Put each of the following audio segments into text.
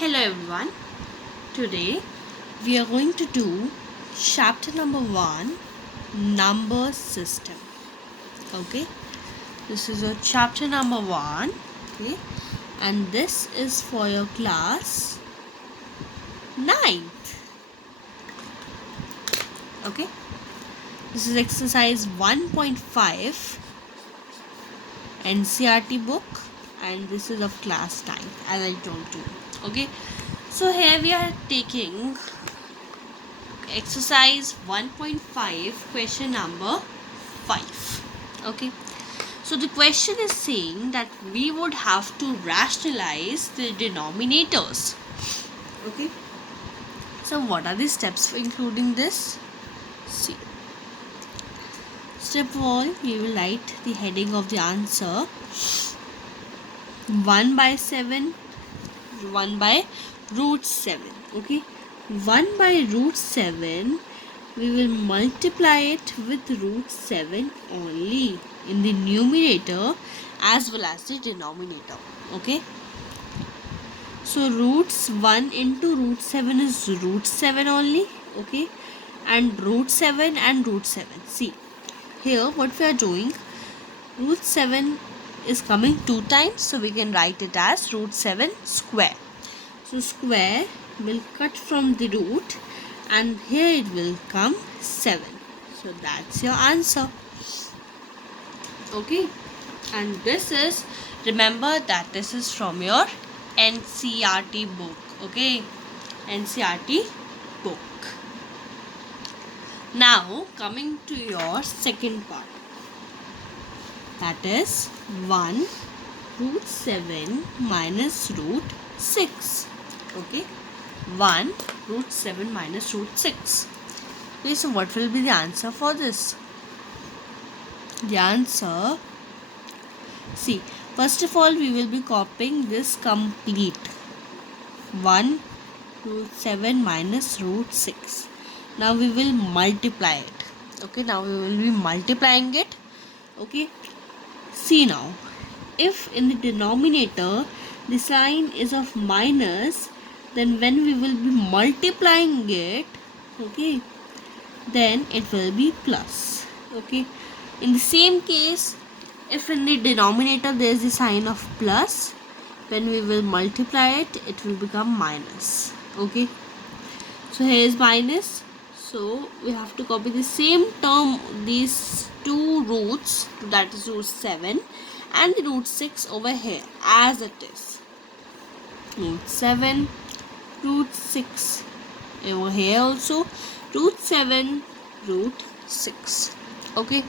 Hello everyone. Today we are going to do chapter number 1, number system. Okay, this is your chapter number 1. Okay, and this is for your class 9th. Okay, this is exercise 1.5 NCERT book, and this is of class 9th, as I told you. Okay, so here we are taking exercise 1.5 question number 5. Okay, so the question is saying that we would have to rationalize the denominators. Okay, so what are the steps for including this? See, step 1, we will write the heading of the answer 1 by 7, 1 by root 7. Okay, 1 by root 7, we will multiply it with root 7 only in the numerator as well as the denominator. Okay, so roots 1 into root 7 is root 7 only. Okay, and root 7 and root 7. See, here what we are doing, root 7 is coming 2 times, so we can write it as root 7 square. So square will cut from the root and here it will come 7. So that's your answer. Okay, and this is, remember that this is from your NCERT book. Okay, NCERT book. Now coming to your second part, that is 1 root 7 minus root 6. Okay, 1 root 7 minus root 6. Okay, so what will be the answer for this? The answer, see, first of all we will be copying this complete 1 root 7 minus root 6. Now we will multiply it. Okay, now we will be multiplying it. Okay, see now, if in the denominator the sign is of minus, then when we will be multiplying it, okay, then it will be plus. Okay, in the same case, if in the denominator there is the sign of plus, when we will multiply it, it will become minus. Okay, so here is minus, so we have to copy the same term, these two roots, that is root 7 and the root 6 over here as it is. Root 7, root 6 over here also, root 7, root 6. Okay,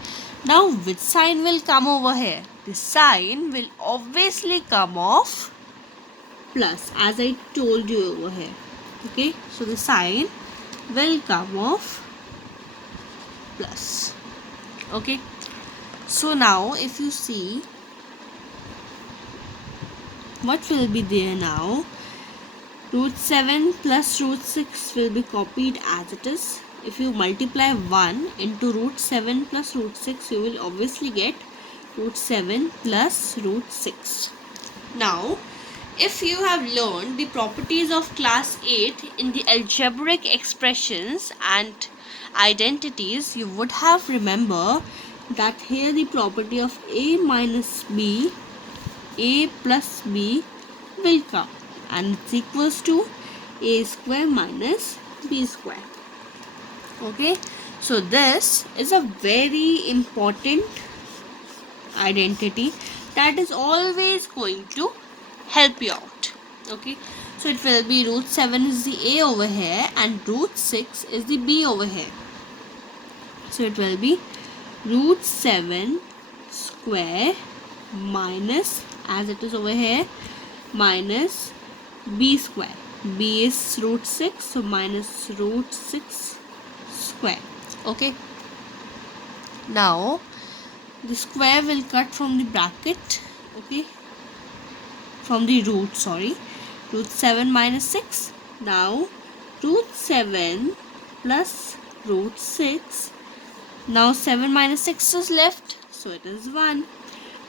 now which sign will come over here? The sign will obviously come of plus, as I told you over here. Okay, so the sign will come of plus. Okay, so now if you see, what will be there now? Root 7 plus root 6 will be copied as it is. If you multiply 1 into root 7 plus root 6, you will obviously get root 7 plus root 6. Now, if you have learned the properties of class 8 in the algebraic expressions and identities, you would have remembered that here the property of a minus b, a plus b will come, and it's equals to a square minus b square. Okay, so this is a very important identity that is always going to help you out. Okay, so it will be root 7 is the a over here and root 6 is the b over here. So it will be root 7 square minus, as it is over here, minus b square. B is root 6, so minus root 6 square. Okay, now the square will cut from the bracket. Okay, from the root, sorry, root 7 minus 6. Now root 7 plus root 6. Now 7 minus 6 is left, so it is 1,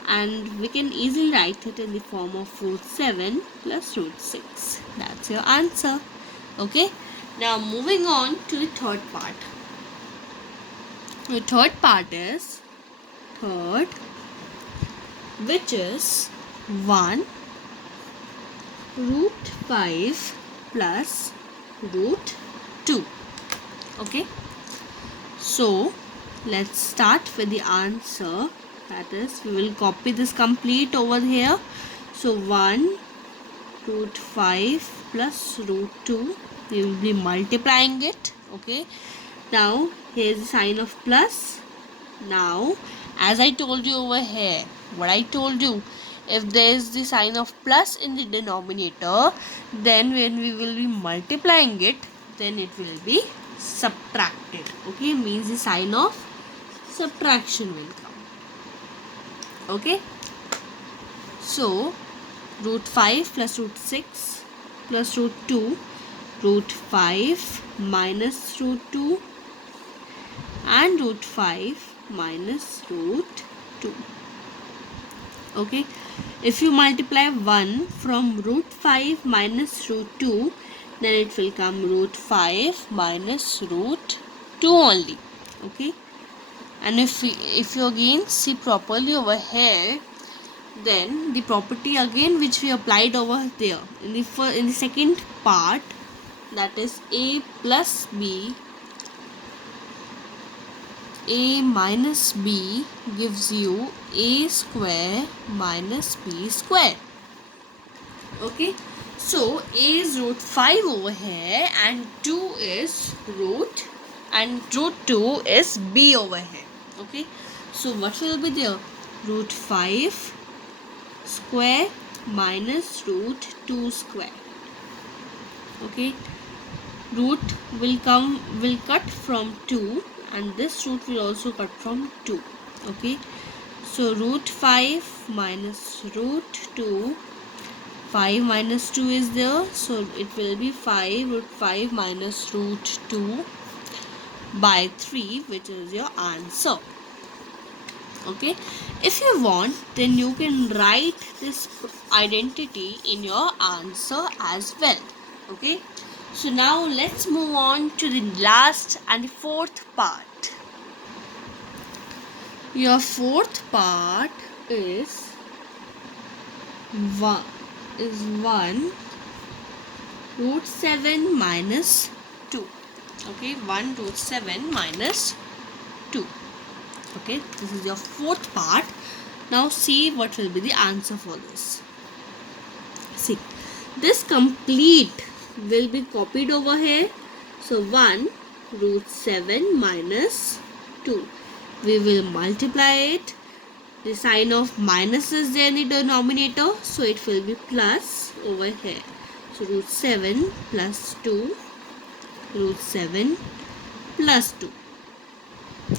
and we can easily write it in the form of root 7 plus root 6. That's your answer. Okay, now moving on to the third part. The third part is third, which is 1 root 5 plus root 2. Okay, so let's start with the answer. That is, we will copy this complete over here. So 1 root 5 plus root 2, we will be multiplying it. Okay, now here is the sign of plus. Now, as I told you over here, what I told you, if there is the sign of plus in the denominator, then when we will be multiplying it, then it will be subtracted. Okay, means the sign of subtraction will come. Okay, so root 5 plus root 6 plus root 2, root 5 minus root 2, and root 5 minus root 2. Okay, if you multiply 1 from root 5 minus root 2, then it will come root 5 minus root 2 only. Okay, and if you again see properly over here, then the property again which we applied over there in the second part, that is a plus b, a minus b gives you a square minus b square. Okay, so a is root 5 over here and 2 is root 2 is b over here. Okay, so what will be there? Root 5 square minus root 2 square. Okay, root will cut from 2, and this root will also cut from 2. Okay, so root 5 minus root 2, 5 minus 2 is there, so it will be 5 root 5 minus root 2 by 3, which is your answer. Okay, if you want, then you can write this identity in your answer as well. Okay, so now let's move on to the last and the fourth part. Your fourth part is 1 root 7 minus 2. Okay, 1 root 7 minus 2. Okay, this is your fourth part. Now see what will be the answer for this. See, this complete will be copied over here. So 1 root 7 minus 2. We will multiply it. The sign of minus is there in the denominator, so it will be plus over here. So root 7 plus 2, root 7 plus 2.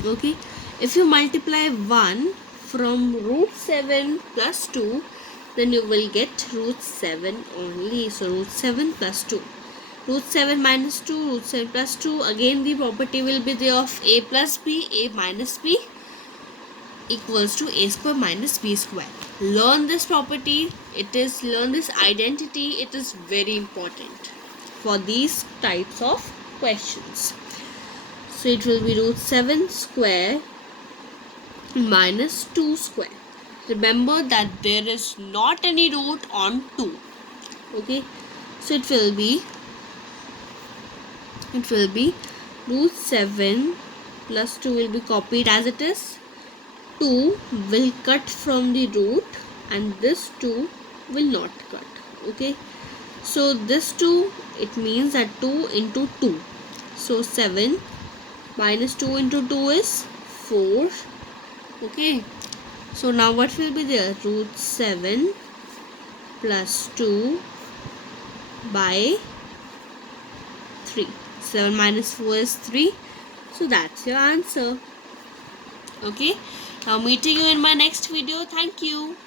Okay, if you multiply 1 from root 7 plus 2, then you will get root 7 only. So root 7 plus 2. Root 7 minus 2, root 7 plus 2. Again the property will be there of a plus b, a minus b equals to a square minus b square. Learn this property. Learn this identity. It is very important for these types of questions. So it will be root 7 square minus 2 square. Remember that there is not any root on 2. Okay, so it will be root 7 plus 2 will be copied as it is. 2 will cut from the root and this 2 will not cut. Okay, so this 2, it means that 2 into 2. So 7 minus 2 into 2 is 4. Okay, so now what will be there? Root 7 plus 2 by 3. 7 minus 4 is 3. So that's your answer. Okay, now meeting you in my next video. Thank you.